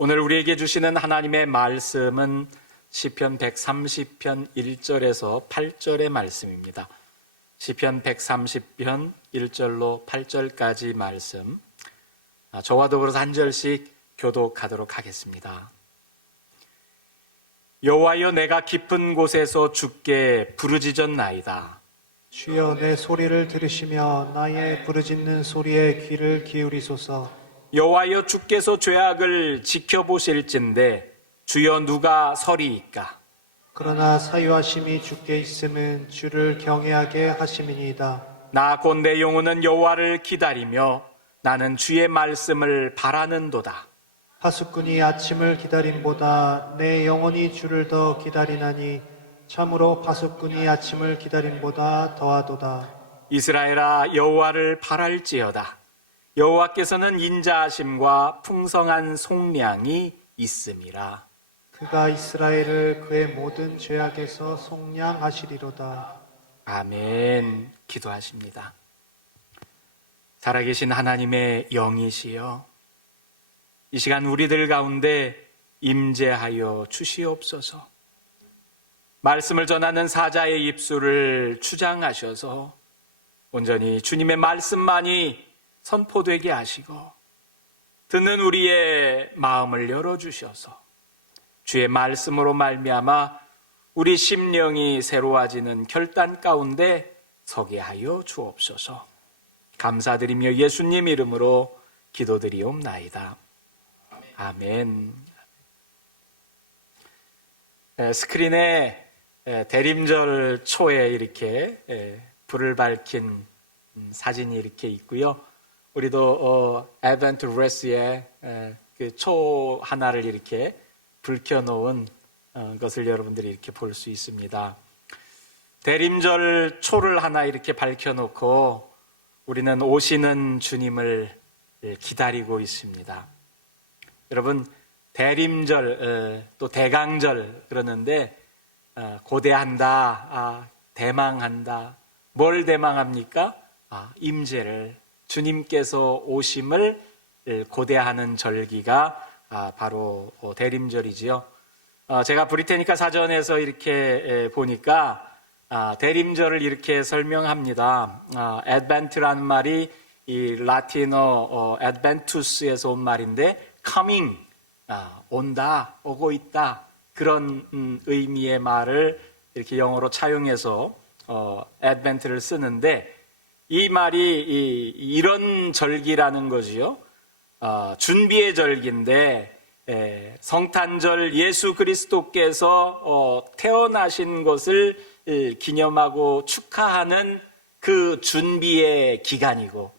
오늘 우리에게 주시는 하나님의 말씀은 시편 130편 1절에서 8절의 말씀입니다. 시편 130편 1절로 8절까지 말씀, 저와 더불어서 한 절씩 교독하도록 하겠습니다. 여호와여, 내가 깊은 곳에서 주께 부르짖었나이다. 주여, 내 소리를 들으시며 나의 부르짖는 소리에 귀를 기울이소서. 여호와여, 주께서 죄악을 지켜보실진데 주여 누가 서리이까? 그러나 사유하심이 주께 있음은 주를 경외하게 하심이니이다. 나 곧 내 영혼은 여호와를 기다리며 나는 주의 말씀을 바라는도다. 파수꾼이 아침을 기다림보다 내 영혼이 주를 더 기다리나니 참으로 파수꾼이 아침을 기다림보다 더하도다. 이스라엘아, 여호와를 바랄지어다. 여호와께서는 인자하심과 풍성한 속량이 있음이라. 그가 이스라엘을 그의 모든 죄악에서 속량하시리로다. 아멘. 기도하십니다. 살아계신 하나님의 영이시여, 이 시간 우리들 가운데 임재하여 주시옵소서. 말씀을 전하는 사자의 입술을 주장하셔서 온전히 주님의 말씀만이 선포되게 하시고 듣는 우리의 마음을 열어주셔서 주의 말씀으로 말미암아 우리 심령이 새로워지는 결단 가운데 서게 하여 주옵소서. 감사드리며 예수님 이름으로 기도드리옵나이다. 아멘. 스크린에 대림절 초에 이렇게 불을 밝힌 사진이 이렇게 있고요. 우리도 애드벤트 레스에 그 초 하나를 이렇게 불 켜놓은 것을 여러분들이 이렇게 볼 수 있습니다. 대림절 초를 하나 이렇게 밝혀놓고 우리는 오시는 주님을 기다리고 있습니다. 여러분, 대림절 또 대강절 그러는데 고대한다, 대망한다. 뭘 대망합니까? 임재를, 주님께서 오심을 고대하는 절기가 바로 대림절이지요. 제가 브리테니카 사전에서 이렇게 보니까 대림절을 이렇게 설명합니다. advent라는 말이 이 라틴어 adventus에서 온 말인데 coming, 온다, 오고 있다, 그런 의미의 말을 이렇게 영어로 차용해서 advent를 쓰는데, 이 말이 이런 절기라는 거지요. 준비의 절기인데 성탄절, 예수 그리스도께서 태어나신 것을 기념하고 축하하는 그 준비의 기간이고,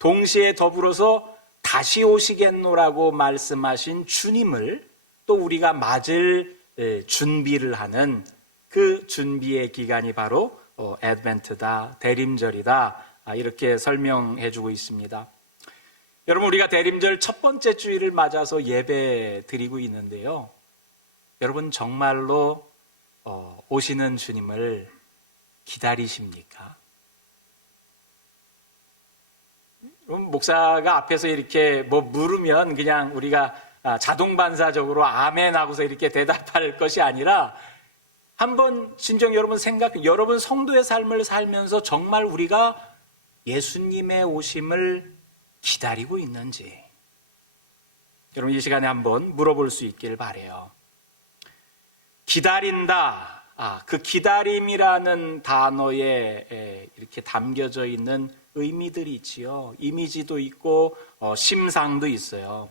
동시에 더불어서 다시 오시겠노라고 말씀하신 주님을 또 우리가 맞을 준비를 하는 그 준비의 기간이 바로 애드벤트다, 대림절이다, 이렇게 설명해 주고 있습니다. 여러분, 우리가 대림절 첫 번째 주일을 맞아서 예배 드리고 있는데요. 여러분, 정말로 오시는 주님을 기다리십니까? 목사가 앞에서 이렇게 뭐 물으면 그냥 우리가 자동 반사적으로 아멘 하고서 이렇게 대답할 것이 아니라 한번 진정 여러분 여러분 성도의 삶을 살면서 정말 우리가 예수님의 오심을 기다리고 있는지 여러분 이 시간에 한번 물어볼 수 있길 바라요. 기다린다, 그 기다림이라는 단어에 이렇게 담겨져 있는 의미들이 있지요. 이미지도 있고 심상도 있어요.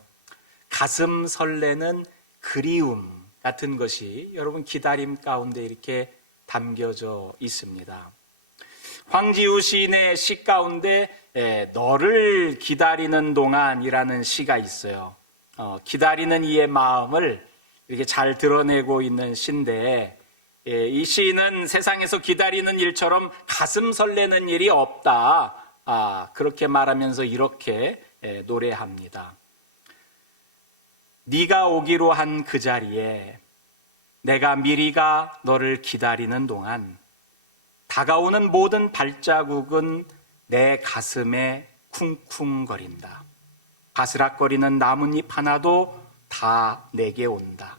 가슴 설레는 그리움 같은 것이 여러분 기다림 가운데 이렇게 담겨져 있습니다. 황지우 시인의 시 가운데 너를 기다리는 동안이라는 시가 있어요. 기다리는 이의 마음을 이렇게 잘 드러내고 있는 시인데, 이 시인은 세상에서 기다리는 일처럼 가슴 설레는 일이 없다, 그렇게 말하면서 이렇게 노래합니다. 네가 오기로 한 그 자리에 내가 미리가 너를 기다리는 동안 다가오는 모든 발자국은 내 가슴에 쿵쿵거린다. 바스락거리는 나뭇잎 하나도 다 내게 온다.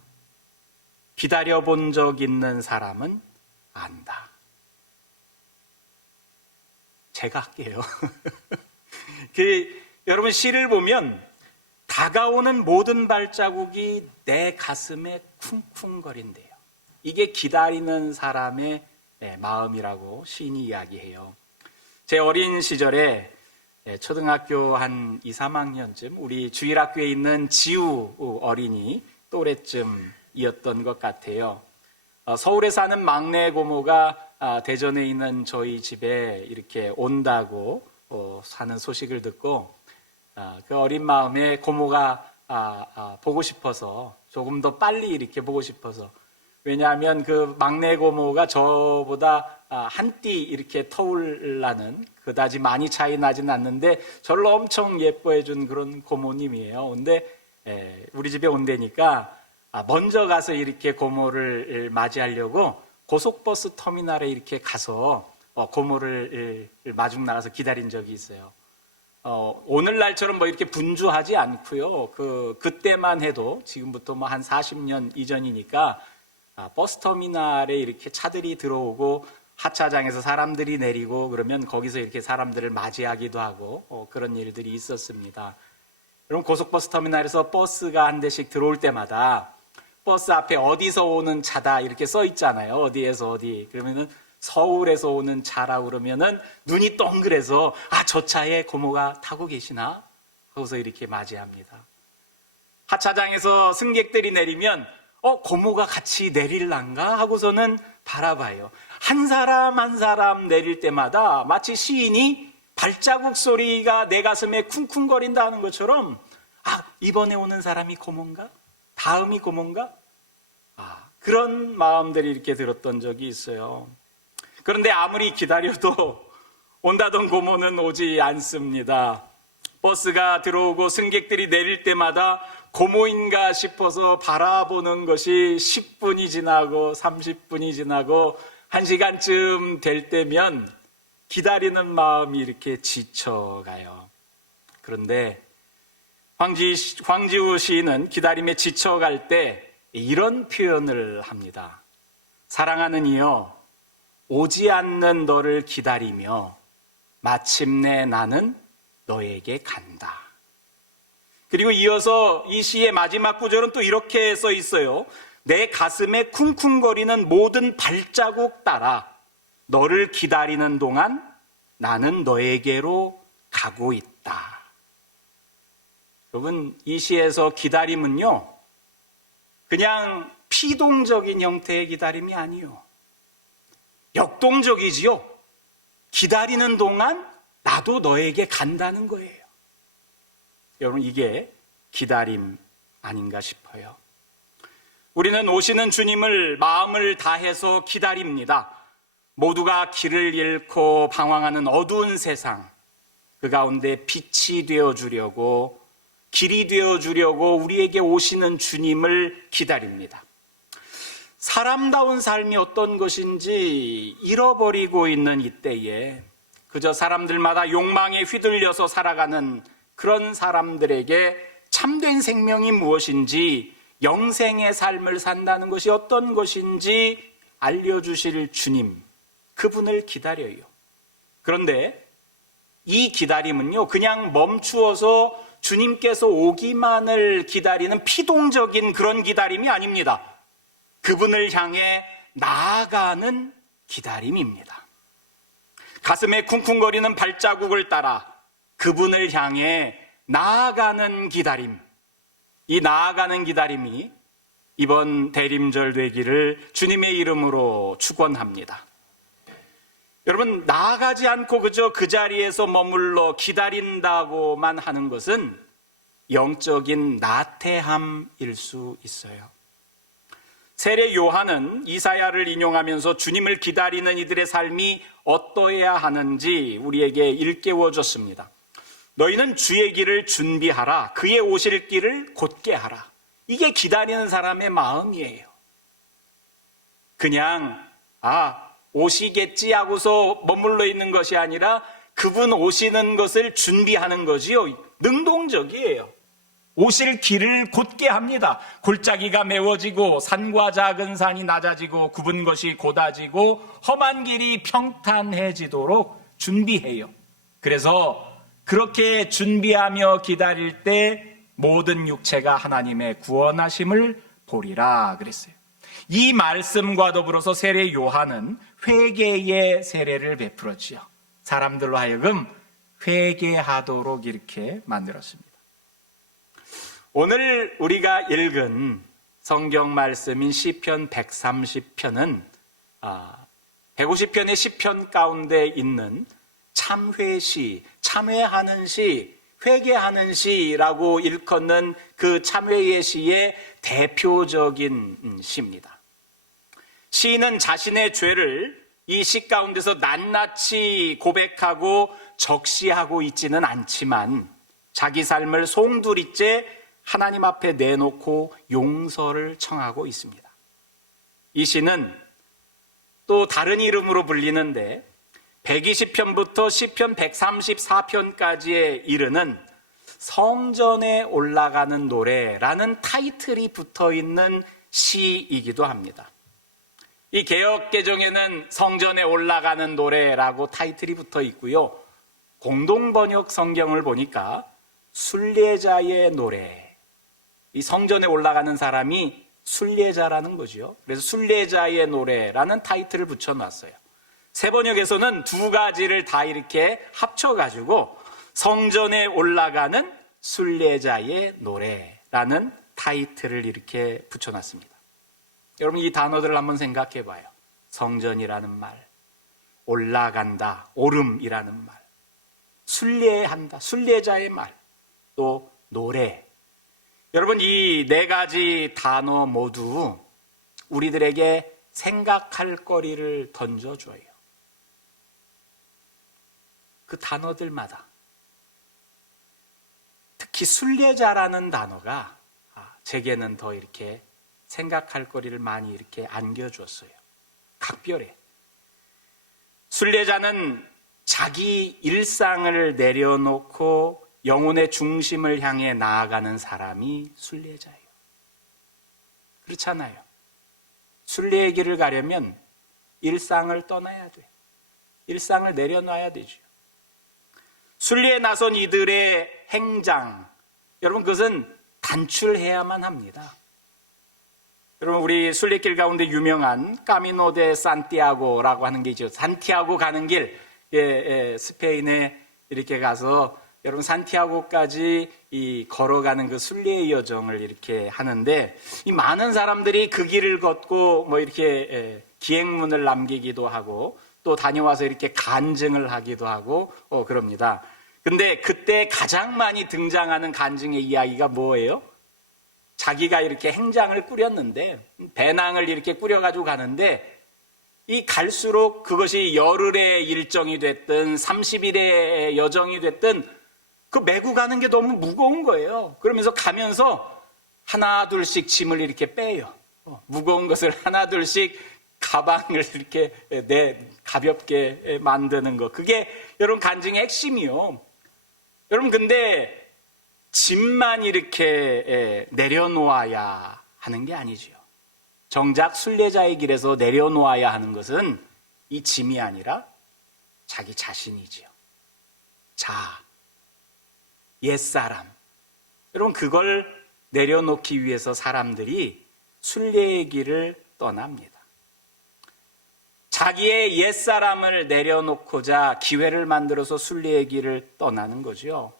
기다려본 적 있는 사람은 안다. 제가 할게요. 여러분 시를 보면 다가오는 모든 발자국이 내 가슴에 쿵쿵거린대요. 이게 기다리는 사람의 마음이라고 시인이 이야기해요. 제 어린 시절에 초등학교 한 2, 3학년쯤 우리 주일학교에 있는 지우 어린이 또래쯤이었던 것 같아요. 서울에 사는 막내 고모가 대전에 있는 저희 집에 이렇게 온다고 사는 소식을 듣고 그 어린 마음에 고모가 보고 싶어서 조금 더 빨리 이렇게 보고 싶어서 왜냐하면 그 막내 고모가 저보다 한 띠 이렇게 터울 나는 그다지 많이 차이 나진 않는데 저를 엄청 예뻐해 준 그런 고모님이에요. 근데 우리 집에 온다니까 먼저 가서 이렇게 고모를 맞이하려고 고속버스 터미널에 이렇게 가서 고모를 마중 나가서 기다린 적이 있어요. 오늘날처럼 뭐 이렇게 분주하지 않고요. 그때만 해도 지금부터 뭐 한 40년 이전이니까 버스터미널에 이렇게 차들이 들어오고 하차장에서 사람들이 내리고 그러면 거기서 이렇게 사람들을 맞이하기도 하고 그런 일들이 있었습니다. 그럼 고속버스터미널에서 버스가 한 대씩 들어올 때마다 버스 앞에 어디서 오는 차다 이렇게 써 있잖아요. 어디에서 어디. 그러면은 서울에서 오는 차라고 그러면은 눈이 동그래서 저 차에 고모가 타고 계시나? 하고서 이렇게 맞이합니다. 하차장에서 승객들이 내리면 고모가 같이 내릴란가? 하고서는 바라봐요. 한 사람 한 사람 내릴 때마다 마치 시인이 발자국 소리가 내 가슴에 쿵쿵거린다는 것처럼 이번에 오는 사람이 고모인가? 다음이 고모인가? 그런 마음들이 이렇게 들었던 적이 있어요. 그런데 아무리 기다려도 온다던 고모는 오지 않습니다. 버스가 들어오고 승객들이 내릴 때마다 고모인가 싶어서 바라보는 것이 10분이 지나고 30분이 지나고 1시간쯤 될 때면 기다리는 마음이 이렇게 지쳐가요. 그런데 황지우 시인은 기다림에 지쳐갈 때 이런 표현을 합니다. 사랑하는 이여, 오지 않는 너를 기다리며 마침내 나는 너에게 간다. 그리고 이어서 이 시의 마지막 구절은 또 이렇게 써 있어요. 내 가슴에 쿵쿵거리는 모든 발자국 따라 너를 기다리는 동안 나는 너에게로 가고 있다. 여러분, 이 시에서 기다림은요, 그냥 피동적인 형태의 기다림이 아니에요. 역동적이지요. 기다리는 동안 나도 너에게 간다는 거예요. 여러분, 이게 기다림 아닌가 싶어요. 우리는 오시는 주님을 마음을 다해서 기다립니다. 모두가 길을 잃고 방황하는 어두운 세상, 그 가운데 빛이 되어주려고, 길이 되어주려고 우리에게 오시는 주님을 기다립니다. 사람다운 삶이 어떤 것인지 잃어버리고 있는 이때에 그저 사람들마다 욕망에 휘둘려서 살아가는 그런 사람들에게 참된 생명이 무엇인지, 영생의 삶을 산다는 것이 어떤 것인지 알려주실 주님, 그분을 기다려요. 그런데 이 기다림은요, 그냥 멈추어서 주님께서 오기만을 기다리는 피동적인 그런 기다림이 아닙니다. 그분을 향해 나아가는 기다림입니다. 가슴에 쿵쿵거리는 발자국을 따라 그분을 향해 나아가는 기다림, 이 나아가는 기다림이 이번 대림절 되기를 주님의 이름으로 축원합니다. 여러분, 나아가지 않고 그저 그 자리에서 머물러 기다린다고만 하는 것은 영적인 나태함일 수 있어요. 세례 요한은 이사야를 인용하면서 주님을 기다리는 이들의 삶이 어떠해야 하는지 우리에게 일깨워줬습니다. 너희는 주의 길을 준비하라. 그의 오실 길을 곧게 하라. 이게 기다리는 사람의 마음이에요. 그냥 오시겠지 하고서 머물러 있는 것이 아니라 그분 오시는 것을 준비하는 거지요. 능동적이에요. 오실 길을 곧게 합니다. 골짜기가 메워지고 산과 작은 산이 낮아지고 굽은 것이 곧아지고 험한 길이 평탄해지도록 준비해요. 그래서 그렇게 준비하며 기다릴 때 모든 육체가 하나님의 구원하심을 보리라 그랬어요. 이 말씀과 더불어서 세례 요한은 회개의 세례를 베풀었지요. 사람들로 하여금 회개하도록 이렇게 만들었습니다. 오늘 우리가 읽은 성경 말씀인 시편 130편은 150편의 시편 가운데 있는 참회시, 참회하는 시, 회개하는 시라고 일컫는 그 참회의 시의 대표적인 시입니다. 시인은 자신의 죄를 이 시 가운데서 낱낱이 고백하고 적시하고 있지는 않지만 자기 삶을 송두리째 하나님 앞에 내놓고 용서를 청하고 있습니다. 이 시는 또 다른 이름으로 불리는데 120편부터 시편 134편까지에 이르는 성전에 올라가는 노래라는 타이틀이 붙어있는 시이기도 합니다. 이 개역개정에는 성전에 올라가는 노래라고 타이틀이 붙어 있고요. 공동번역 성경을 보니까 순례자의 노래, 이 성전에 올라가는 사람이 순례자라는 거죠. 그래서 순례자의 노래라는 타이틀을 붙여놨어요. 새 번역에서는 두 가지를 다 이렇게 합쳐가지고 성전에 올라가는 순례자의 노래라는 타이틀을 이렇게 붙여놨습니다. 여러분 이 단어들을 한번 생각해 봐요. 성전이라는 말, 올라간다, 오름이라는 말, 순례한다, 순례자의 말, 또 노래. 여러분 이 네 가지 단어 모두 우리들에게 생각할 거리를 던져줘요. 그 단어들마다 특히 순례자라는 단어가 제게는 더 이렇게 생각할 거리를 많이 이렇게 안겨줬어요. 각별해. 순례자는 자기 일상을 내려놓고 영혼의 중심을 향해 나아가는 사람이 순례자예요. 그렇잖아요. 순례의 길을 가려면 일상을 떠나야 돼. 일상을 내려놔야 되죠. 순례에 나선 이들의 행장, 여러분 그것은 단출해야만 합니다. 여러분 우리 순례길 가운데 유명한 까미노 데 산티아고라고 하는 게 있죠. 산티아고 가는 길, 스페인에 이렇게 가서 여러분 산티아고까지 이 걸어가는 그 순례의 여정을 이렇게 하는데 이 많은 사람들이 그 길을 걷고 뭐 이렇게 기행문을 남기기도 하고 또 다녀와서 이렇게 간증을 하기도 하고 그럽니다. 근데 그때 가장 많이 등장하는 간증의 이야기가 뭐예요? 자기가 이렇게 행장을 꾸렸는데 배낭을 이렇게 꾸려가지고 가는데 이 갈수록 그것이 열흘의 일정이 됐든 30일의 여정이 됐든 그 메고 가는 게 너무 무거운 거예요. 그러면서 가면서 하나 둘씩 짐을 이렇게 빼요. 무거운 것을 하나 둘씩 가방을 이렇게 가볍게 만드는 거. 그게 여러분 간증의 핵심이요. 여러분 근데 짐만 이렇게 내려놓아야 하는 게 아니죠. 정작 순례자의 길에서 내려놓아야 하는 것은 이 짐이 아니라 자기 자신이지요. 옛사람. 여러분 그걸 내려놓기 위해서 사람들이 순례의 길을 떠납니다. 자기의 옛사람을 내려놓고자 기회를 만들어서 순례의 길을 떠나는 거죠.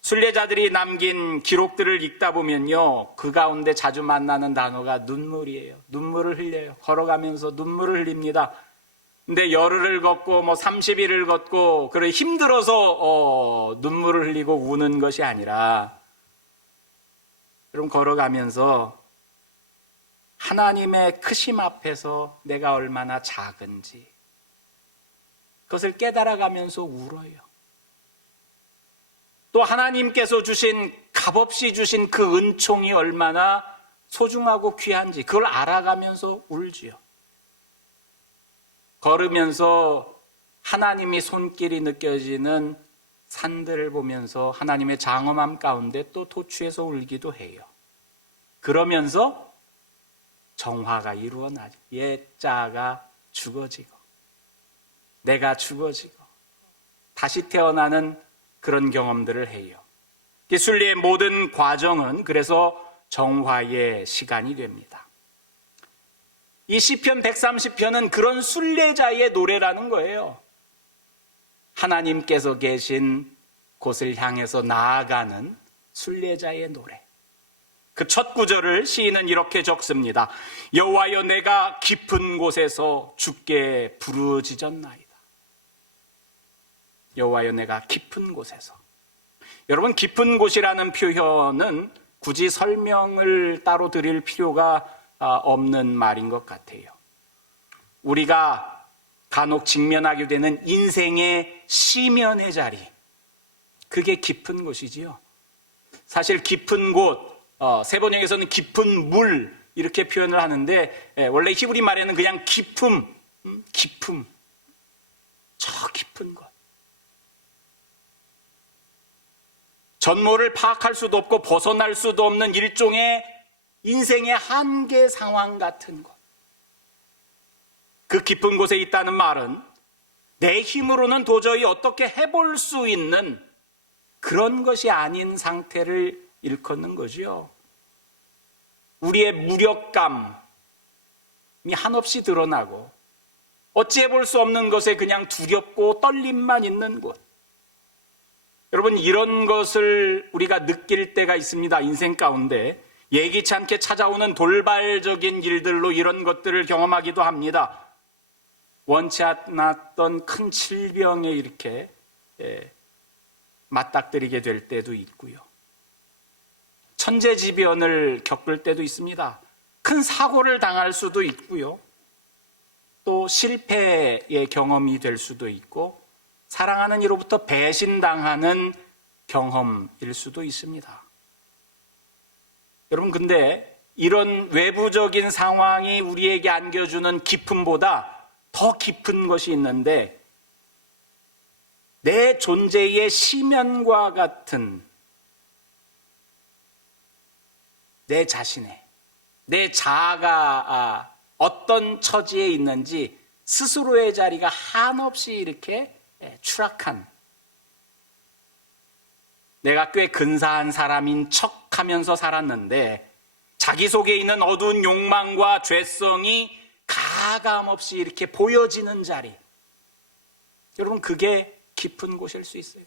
순례자들이 남긴 기록들을 읽다 보면요, 그 가운데 자주 만나는 단어가 눈물이에요. 눈물을 흘려요. 걸어가면서 눈물을 흘립니다. 근데 열흘을 걷고 30일을 걷고 그래 힘들어서 눈물을 흘리고 우는 것이 아니라 그럼 걸어가면서 하나님의 크심 앞에서 내가 얼마나 작은지 그것을 깨달아가면서 울어요. 또 하나님께서 주신 값없이 주신 그 은총이 얼마나 소중하고 귀한지 그걸 알아가면서 울지요. 걸으면서 하나님이 손길이 느껴지는 산들을 보면서 하나님의 장엄함 가운데 또 토취해서 울기도 해요. 그러면서 정화가 이루어나죠. 옛자가 죽어지고 내가 죽어지고 다시 태어나는 그런 경험들을 해요. 순례의 모든 과정은 그래서 정화의 시간이 됩니다. 이 시편 130편은 그런 순례자의 노래라는 거예요. 하나님께서 계신 곳을 향해서 나아가는 순례자의 노래. 그 첫 구절을 시인은 이렇게 적습니다. 여호와여 내가 깊은 곳에서 주께 부르짖었나이다. 여호와여 내가 깊은 곳에서. 여러분, 깊은 곳이라는 표현은 굳이 설명을 따로 드릴 필요가 없는 말인 것 같아요. 우리가 간혹 직면하게 되는 인생의 시면의 자리, 그게 깊은 곳이지요. 사실 깊은 곳, 세번역에서는 깊은 물 이렇게 표현을 하는데 원래 히브리 말에는 그냥 깊음, 저 깊은 곳. 전모를 파악할 수도 없고 벗어날 수도 없는 일종의 인생의 한계 상황 같은 곳. 그 깊은 곳에 있다는 말은 내 힘으로는 도저히 어떻게 해볼 수 있는 그런 것이 아닌 상태를 일컫는 거죠. 우리의 무력감이 한없이 드러나고 어찌 해볼 수 없는 것에 그냥 두렵고 떨림만 있는 곳. 여러분, 이런 것을 우리가 느낄 때가 있습니다. 인생 가운데 예기치 않게 찾아오는 돌발적인 일들로 이런 것들을 경험하기도 합니다. 원치 않았던 큰 질병에 이렇게 맞닥뜨리게 될 때도 있고요. 천재지변을 겪을 때도 있습니다. 큰 사고를 당할 수도 있고요. 또 실패의 경험이 될 수도 있고 사랑하는 이로부터 배신당하는 경험일 수도 있습니다. 여러분, 근데 이런 외부적인 상황이 우리에게 안겨주는 깊음보다 더 깊은 것이 있는데 내 존재의 시면과 같은 내 자신의, 내 자아가 어떤 처지에 있는지 스스로의 자리가 한없이 이렇게 추락한, 내가 꽤 근사한 사람인 척하면서 살았는데 자기 속에 있는 어두운 욕망과 죄성이 가감없이 이렇게 보여지는 자리. 여러분, 그게 깊은 곳일 수 있어요.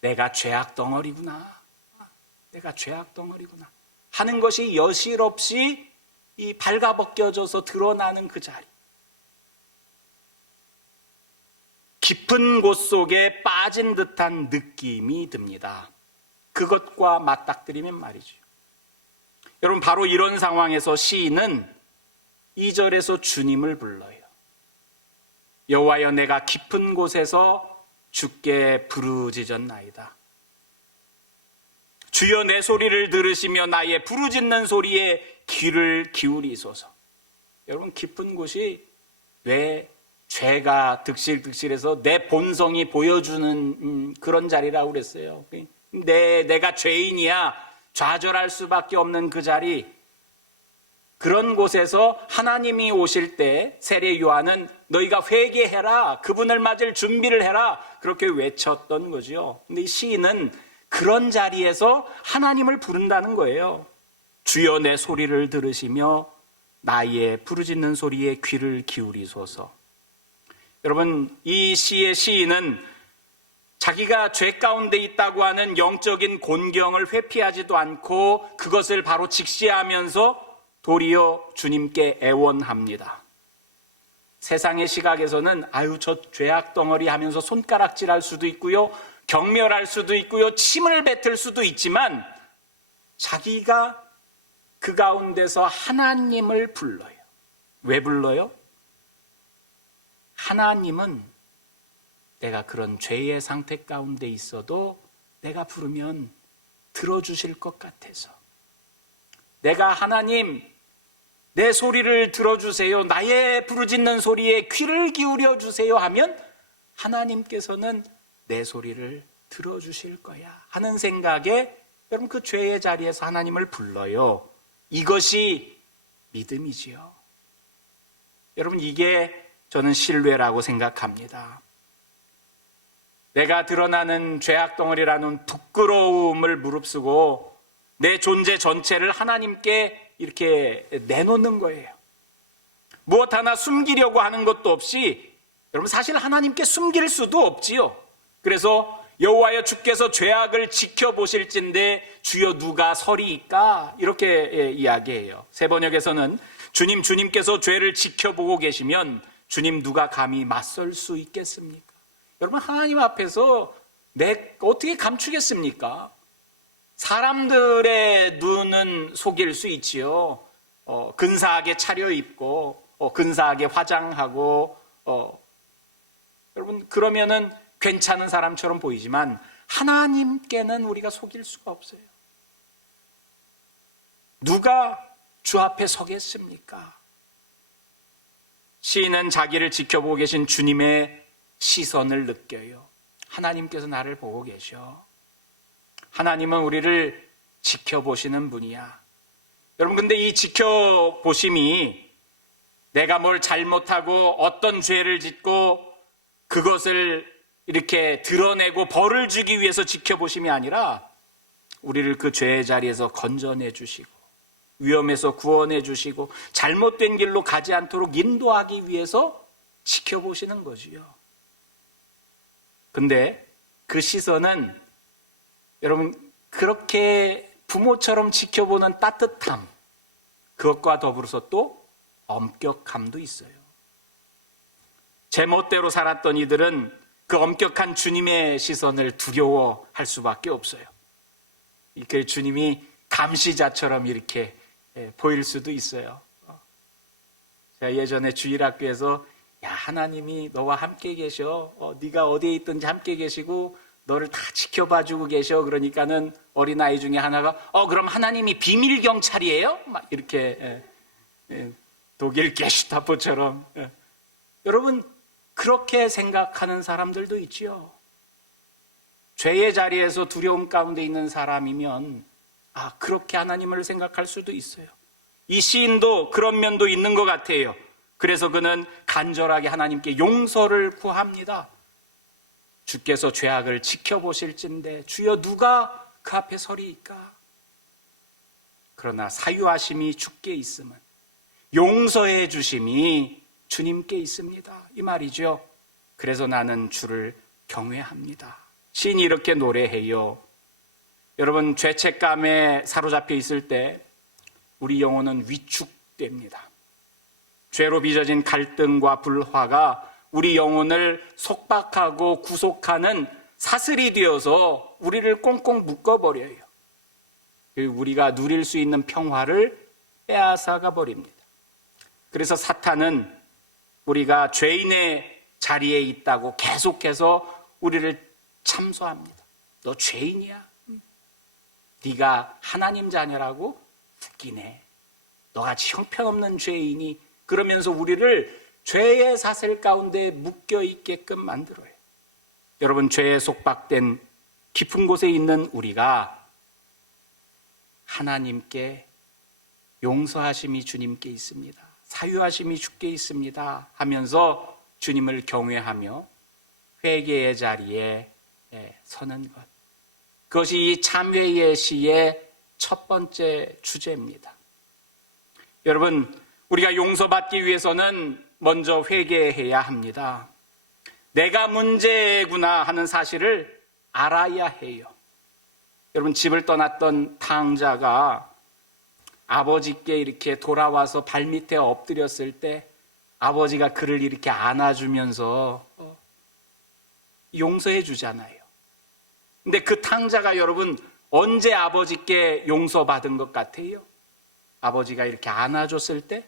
내가 죄악 덩어리구나. 내가 죄악 덩어리구나 하는 것이 여실없이 이 발가벗겨져서 드러나는 그 자리. 깊은 곳 속에 빠진 듯한 느낌이 듭니다. 그것과 맞닥뜨리면 말이죠. 여러분, 바로 이런 상황에서 시인은 2절에서 주님을 불러요. 여호와여 내가 깊은 곳에서 주께 부르짖었나이다. 주여 내 소리를 들으시며 나의 부르짖는 소리에 귀를 기울이소서. 여러분, 깊은 곳이 왜 죄가 득실득실해서 내 본성이 보여주는 그런 자리라고 그랬어요. 내가 죄인이야 좌절할 수밖에 없는 그 자리. 그런 곳에서 하나님이 오실 때 세례 요한은 너희가 회개해라, 그분을 맞을 준비를 해라, 그렇게 외쳤던 거죠. 근데 이 시인은 그런 자리에서 하나님을 부른다는 거예요. 주여 내 소리를 들으시며 나의 부르짖는 소리에 귀를 기울이소서. 여러분, 이 시의 시인은 자기가 죄 가운데 있다고 하는 영적인 곤경을 회피하지도 않고 그것을 바로 직시하면서 도리어 주님께 애원합니다. 세상의 시각에서는 아유 저 죄악 덩어리 하면서 손가락질할 수도 있고요, 경멸할 수도 있고요, 침을 뱉을 수도 있지만 자기가 그 가운데서 하나님을 불러요. 왜 불러요? 하나님은 내가 그런 죄의 상태 가운데 있어도 내가 부르면 들어주실 것 같아서, 내가 하나님 내 소리를 들어주세요, 나의 부르짖는 소리에 귀를 기울여 주세요 하면 하나님께서는 내 소리를 들어주실 거야 하는 생각에 여러분 그 죄의 자리에서 하나님을 불러요. 이것이 믿음이지요. 여러분 이게 저는 신뢰라고 생각합니다. 내가 드러나는 죄악덩어리라는 부끄러움을 무릅쓰고 내 존재 전체를 하나님께 이렇게 내놓는 거예요. 무엇 하나 숨기려고 하는 것도 없이 여러분 사실 하나님께 숨길 수도 없지요. 그래서 여호와여 주께서 죄악을 지켜보실진데 주여 누가 서리이까 이렇게 이야기해요. 새 번역에서는 주님께서 죄를 지켜보고 계시면 주님 누가 감히 맞설 수 있겠습니까? 여러분 하나님 앞에서 어떻게 감추겠습니까? 사람들의 눈은 속일 수 있지요. 근사하게 차려입고 근사하게 화장하고 여러분 그러면은 괜찮은 사람처럼 보이지만 하나님께는 우리가 속일 수가 없어요. 누가 주 앞에 서겠습니까? 시인은 자기를 지켜보고 계신 주님의 시선을 느껴요. 하나님께서 나를 보고 계셔. 하나님은 우리를 지켜보시는 분이야. 여러분 근데 이 지켜보심이 내가 뭘 잘못하고 어떤 죄를 짓고 그것을 이렇게 드러내고 벌을 주기 위해서 지켜보심이 아니라 우리를 그 죄의 자리에서 건져내 주시고 위험에서 구원해 주시고 잘못된 길로 가지 않도록 인도하기 위해서 지켜보시는 거지요. 근데 그 시선은 여러분 그렇게 부모처럼 지켜보는 따뜻함 그것과 더불어서 또 엄격함도 있어요. 제멋대로 살았던 이들은 그 엄격한 주님의 시선을 두려워할 수밖에 없어요. 그 주님이 감시자처럼 이렇게 보일 수도 있어요. 제가 예전에 주일학교에서 야 하나님이 너와 함께 계셔. 네가 어디에 있든지 함께 계시고 너를 다 지켜봐주고 계셔. 그러니까는 어린아이 중에 하나가 그럼 하나님이 비밀 경찰이에요? 막 이렇게 독일 게슈타포처럼 여러분 그렇게 생각하는 사람들도 있지요. 죄의 자리에서 두려움 가운데 있는 사람이면 그렇게 하나님을 생각할 수도 있어요. 이 시인도 그런 면도 있는 것 같아요. 그래서 그는 간절하게 하나님께 용서를 구합니다. 주께서 죄악을 지켜보실진데 주여 누가 그 앞에 서리이까? 그러나 사유하심이 주께 있음은 용서해 주심이 주님께 있습니다. 이 말이죠. 그래서 나는 주를 경외합니다. 시인이 이렇게 노래해요. 여러분 죄책감에 사로잡혀 있을 때 우리 영혼은 위축됩니다. 죄로 빚어진 갈등과 불화가 우리 영혼을 속박하고 구속하는 사슬이 되어서 우리를 꽁꽁 묶어버려요. 우리가 누릴 수 있는 평화를 빼앗아가 버립니다. 그래서 사탄은 우리가 죄인의 자리에 있다고 계속해서 우리를 참소합니다. 너 죄인이야? 네가 하나님 자녀라고? 웃기네. 너같이 형편없는 죄인이 그러면서 우리를 죄의 사슬 가운데 묶여 있게끔 만들어요. 여러분 죄에 속박된 깊은 곳에 있는 우리가 하나님께 용서하심이 주님께 있습니다. 사유하심이 주께 있습니다 하면서 주님을 경외하며 회개의 자리에 서는 것. 그것이 이 참회의 시의 첫 번째 주제입니다. 여러분 우리가 용서받기 위해서는 먼저 회개해야 합니다. 내가 문제구나 하는 사실을 알아야 해요. 여러분 집을 떠났던 탕자가 아버지께 이렇게 돌아와서 발밑에 엎드렸을 때 아버지가 그를 이렇게 안아주면서 용서해 주잖아요. 근데 그 탕자가 여러분 언제 아버지께 용서받은 것 같아요? 아버지가 이렇게 안아줬을 때?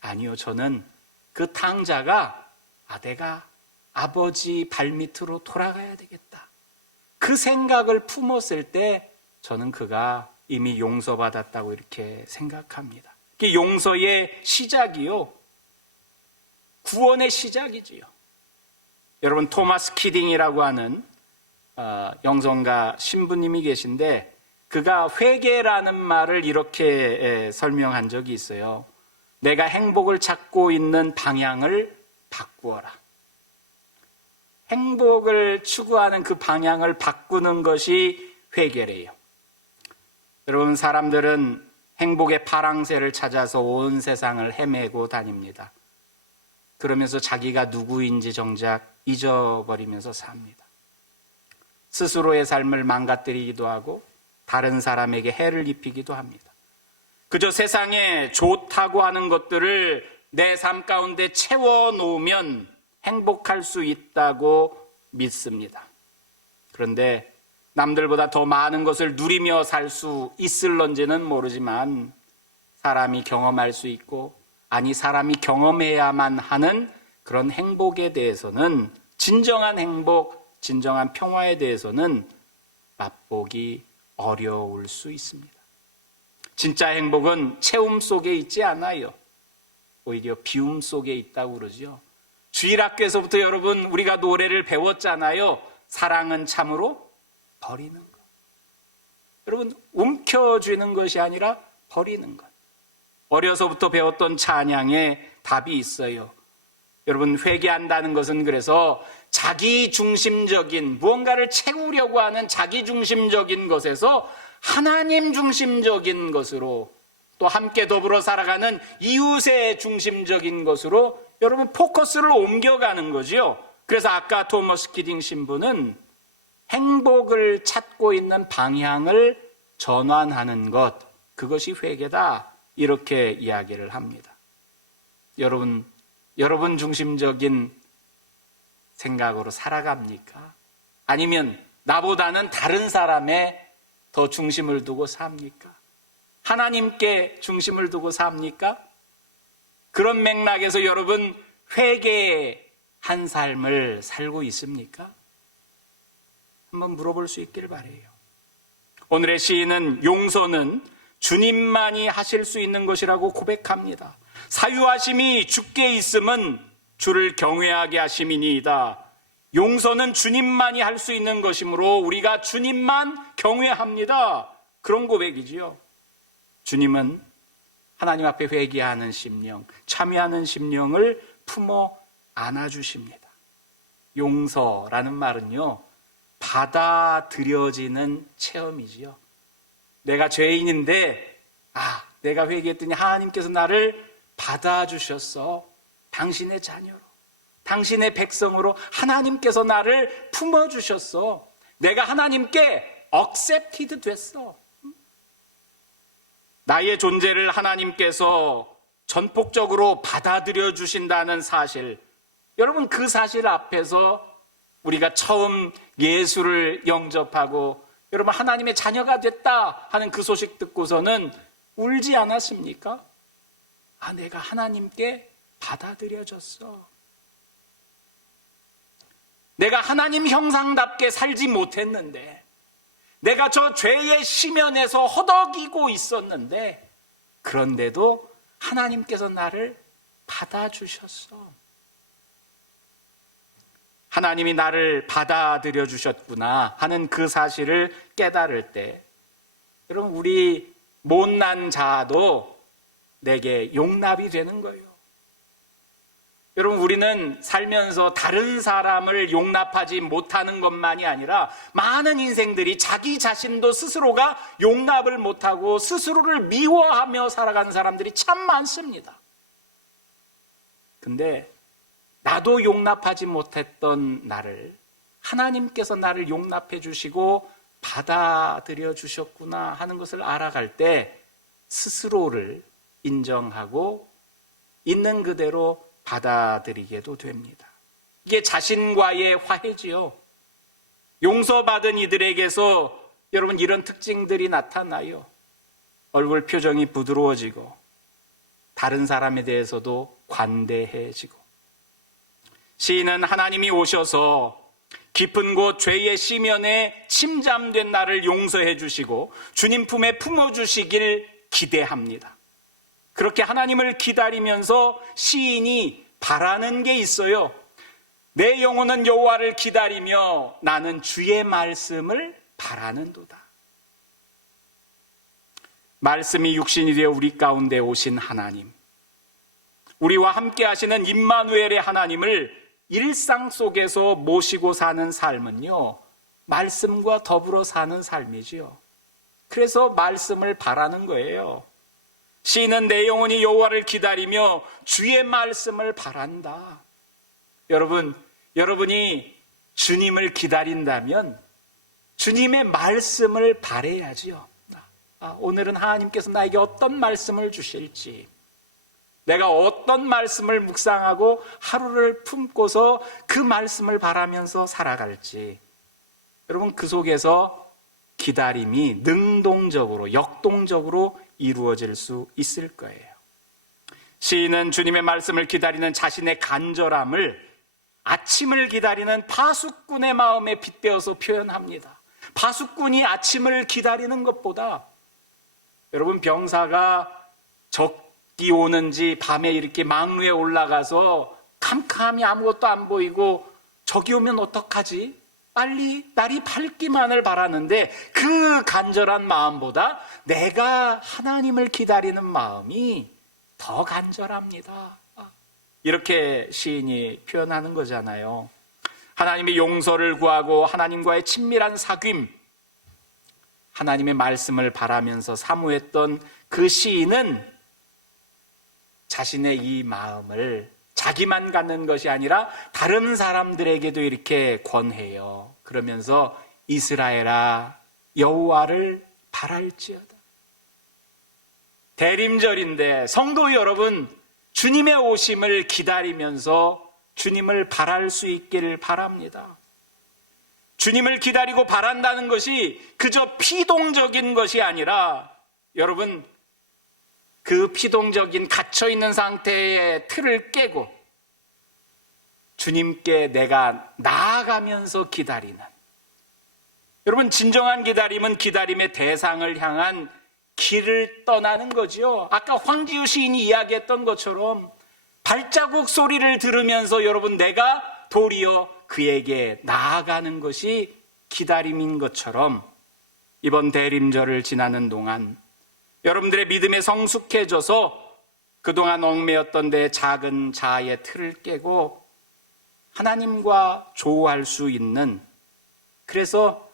아니요, 저는 그 탕자가 내가 아버지 발밑으로 돌아가야 되겠다. 그 생각을 품었을 때 저는 그가 이미 용서받았다고 이렇게 생각합니다. 용서의 시작이요. 구원의 시작이지요. 여러분 토마스 키딩이라고 하는 영성가 신부님이 계신데 그가 회개라는 말을 이렇게 설명한 적이 있어요. 내가 행복을 찾고 있는 방향을 바꾸어라. 행복을 추구하는 그 방향을 바꾸는 것이 회개래요. 여러분, 사람들은 행복의 파랑새를 찾아서 온 세상을 헤매고 다닙니다. 그러면서 자기가 누구인지 정작 잊어버리면서 삽니다. 스스로의 삶을 망가뜨리기도 하고 다른 사람에게 해를 입히기도 합니다. 그저 세상에 좋다고 하는 것들을 내 삶 가운데 채워놓으면 행복할 수 있다고 믿습니다. 그런데 남들보다 더 많은 것을 누리며 살 수 있을런지는 모르지만 사람이 경험할 수 있고 아니 사람이 경험해야만 하는 그런 행복에 대해서는 진정한 행복, 진정한 평화에 대해서는 맛보기 어려울 수 있습니다. 진짜 행복은 채움 속에 있지 않아요. 오히려 비움 속에 있다고 그러죠. 주일학교에서부터 여러분 우리가 노래를 배웠잖아요. 사랑은 참으로 버리는 것. 여러분 움켜쥐는 것이 아니라 버리는 것. 어려서부터 배웠던 찬양에 답이 있어요. 여러분 회개한다는 것은 그래서 자기 중심적인 무언가를 채우려고 하는 자기 중심적인 것에서 하나님 중심적인 것으로 또 함께 더불어 살아가는 이웃의 중심적인 것으로 여러분 포커스를 옮겨가는 거죠. 그래서 아까 토머스 키딩 신부는 행복을 찾고 있는 방향을 전환하는 것, 그것이 회개다 이렇게 이야기를 합니다. 여러분 중심적인 생각으로 살아갑니까? 아니면 나보다는 다른 사람에 더 중심을 두고 삽니까? 하나님께 중심을 두고 삽니까? 그런 맥락에서 여러분 회개한 삶을 살고 있습니까? 한번 물어볼 수 있길 바라요. 오늘의 시인은 용서는 주님만이 하실 수 있는 것이라고 고백합니다. 사유하심이 주께 있음은 주를 경외하게 하심이니이다. 용서는 주님만이 할 수 있는 것이므로 우리가 주님만 경외합니다. 그런 고백이지요. 주님은 하나님 앞에 회개하는 심령, 참여하는 심령을 품어 안아주십니다. 용서라는 말은요, 받아들여지는 체험이지요. 내가 죄인인데, 내가 회개했더니 하나님께서 나를 받아주셨어. 당신의 자녀로, 당신의 백성으로 하나님께서 나를 품어주셨어. 내가 하나님께 accepted 됐어. 나의 존재를 하나님께서 전폭적으로 받아들여 주신다는 사실, 여러분 그 사실 앞에서 우리가 처음 예수를 영접하고 여러분 하나님의 자녀가 됐다 하는 그 소식 듣고서는 울지 않았습니까? 내가 하나님께 받아들여졌어. 내가 하나님 형상답게 살지 못했는데, 내가 저 죄의 심연에서 허덕이고 있었는데, 그런데도 하나님께서 나를 받아주셨어. 하나님이 나를 받아들여 주셨구나 하는 그 사실을 깨달을 때, 여러분 우리 못난 자도 내게 용납이 되는 거예요. 여러분 우리는 살면서 다른 사람을 용납하지 못하는 것만이 아니라 많은 인생들이 자기 자신도 스스로가 용납을 못하고 스스로를 미워하며 살아가는 사람들이 참 많습니다. 근데 나도 용납하지 못했던 나를 하나님께서 나를 용납해 주시고 받아들여 주셨구나 하는 것을 알아갈 때 스스로를 인정하고 있는 그대로 받아들이게도 됩니다. 이게 자신과의 화해지요. 용서받은 이들에게서 여러분 이런 특징들이 나타나요. 얼굴 표정이 부드러워지고 다른 사람에 대해서도 관대해지고, 시인은 하나님이 오셔서 깊은 곳 죄의 심연에 침잠된 나를 용서해 주시고 주님 품에 품어주시길 기대합니다. 그렇게 하나님을 기다리면서 시인이 바라는 게 있어요. 내 영혼은 여호와를 기다리며 나는 주의 말씀을 바라는도다. 말씀이 육신이 되어 우리 가운데 오신 하나님, 우리와 함께 하시는 임마누엘의 하나님을 일상 속에서 모시고 사는 삶은요, 말씀과 더불어 사는 삶이지요. 그래서 말씀을 바라는 거예요. 시인은 내 영혼이 여호와를 기다리며 주의 말씀을 바란다. 여러분이 주님을 기다린다면 주님의 말씀을 바라야지요. 오늘은 하나님께서 나에게 어떤 말씀을 주실지, 내가 어떤 말씀을 묵상하고 하루를 품고서 그 말씀을 바라면서 살아갈지, 여러분 그 속에서 기다림이 능동적으로, 역동적으로 이루어질 수 있을 거예요. 시인은 주님의 말씀을 기다리는 자신의 간절함을 아침을 기다리는 파수꾼의 마음에 빗대어서 표현합니다. 파수꾼이 아침을 기다리는 것보다, 여러분 병사가 적이 오는지 밤에 이렇게 망루에 올라가서 캄캄히 아무것도 안 보이고 적이 오면 어떡하지? 빨리 날이 밝기만을 바라는데 그 간절한 마음보다 내가 하나님을 기다리는 마음이 더 간절합니다. 이렇게 시인이 표현하는 거잖아요. 하나님의 용서를 구하고 하나님과의 친밀한 사귐, 하나님의 말씀을 바라면서 사모했던 그 시인은 자신의 이 마음을 자기만 갖는 것이 아니라 다른 사람들에게도 이렇게 권해요. 그러면서 이스라엘아 여호와를 바랄지어다. 대림절인데 성도 여러분, 주님의 오심을 기다리면서 주님을 바랄 수 있기를 바랍니다. 주님을 기다리고 바란다는 것이 그저 피동적인 것이 아니라, 여러분 그 피동적인 갇혀있는 상태의 틀을 깨고 주님께 내가 나아가면서 기다리는, 여러분 진정한 기다림은 기다림의 대상을 향한 길을 떠나는 거지요. 아까 황지우 시인이 이야기했던 것처럼 발자국 소리를 들으면서 여러분 내가 도리어 그에게 나아가는 것이 기다림인 것처럼, 이번 대림절을 지나는 동안 여러분들의 믿음에 성숙해져서 그동안 얽매였던 내 작은 자아의 틀을 깨고 하나님과 조우할 수 있는, 그래서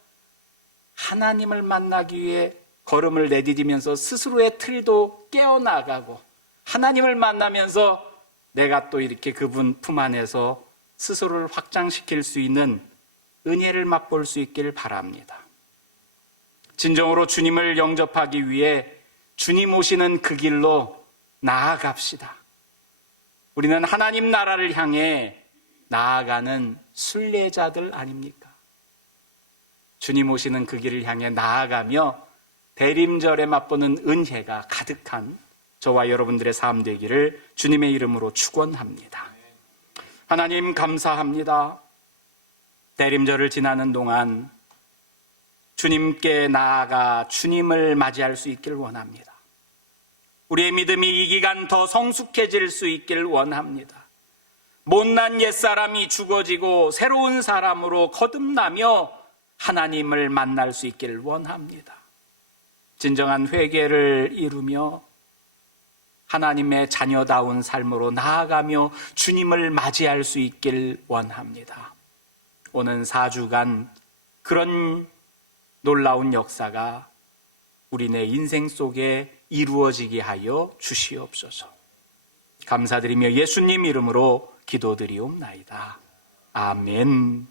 하나님을 만나기 위해 걸음을 내디디면서 스스로의 틀도 깨어나가고 하나님을 만나면서 내가 또 이렇게 그분 품 안에서 스스로를 확장시킬 수 있는 은혜를 맛볼 수 있기를 바랍니다. 진정으로 주님을 영접하기 위해 주님 오시는 그 길로 나아갑시다. 우리는 하나님 나라를 향해 나아가는 순례자들 아닙니까? 주님 오시는 그 길을 향해 나아가며 대림절에 맛보는 은혜가 가득한 저와 여러분들의 삶 되기를 주님의 이름으로 축원합니다. 하나님 감사합니다. 대림절을 지나는 동안 주님께 나아가 주님을 맞이할 수 있기를 원합니다. 우리의 믿음이 이 기간 더 성숙해질 수 있기를 원합니다. 못난 옛사람이 죽어지고 새로운 사람으로 거듭나며 하나님을 만날 수 있기를 원합니다. 진정한 회개를 이루며 하나님의 자녀다운 삶으로 나아가며 주님을 맞이할 수 있기를 원합니다. 오는 4주간 그런 놀라운 역사가 우리네 인생 속에 이루어지게 하여 주시옵소서. 감사드리며 예수님 이름으로 기도드리옵나이다. 아멘.